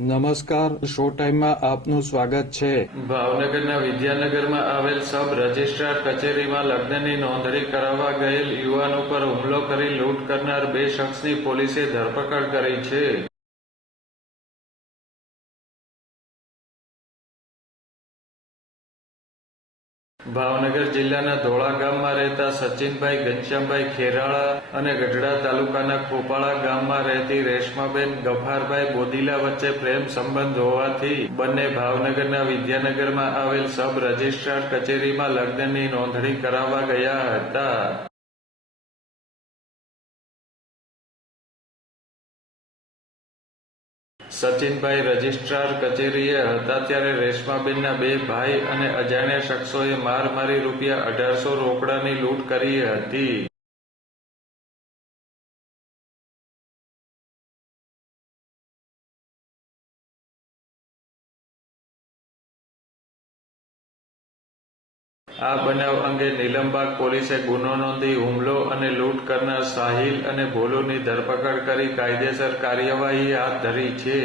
નમસ્કાર, શો ટાઈમમાં આપનું સ્વાગત છે. ભાવનગરના વિદ્યાનગરમાં આવેલ સબ રજિસ્ટ્રાર કચેરીમાં લગ્નની નોંધણી કરાવવા ગયેલ યુવાન ઉપર હુમલો કરી લૂંટ કરનાર બે શખ્સની પોલીસે ધરપકડ કરી છે. ભાવનગર જિલ્લાના ધોળા ગામમાં રહેતા સચિનભાઈ, ઘનશ્યામભાઈ ખેરાળા અને ગઢડા તાલુકાના ખોપાળા ગામમાં રહેતી રેશમાબેન ગફારભાઈ બોદીલા વચ્ચે પ્રેમ સંબંધ હોવાથી બંને ભાવનગરના વિદ્યાનગરમાં આવેલ સબ રજિસ્ટ્રાર કચેરીમાં લગ્નની નોંધણી કરાવવા ગયા હતા. સચિનભાઈ રજિસ્ટ્રાર કચેરીએ હતા ત્યારે રેશમાબેનના બે ભાઈ અને અજાણ્યા શખ્સોએ માર મારી રૂપિયા અઢારસો રોકડાની લૂંટ કરી હતી. આ બનાવ અંગે નીલમબાગ પોલીસે ગુનો નોંધી, હુમલો અને લૂંટ કરનાર સાહિલ અને ભોલુની ધરપકડ કરી કાયદેસર કાર્યવાહી હાથ ધરી છે.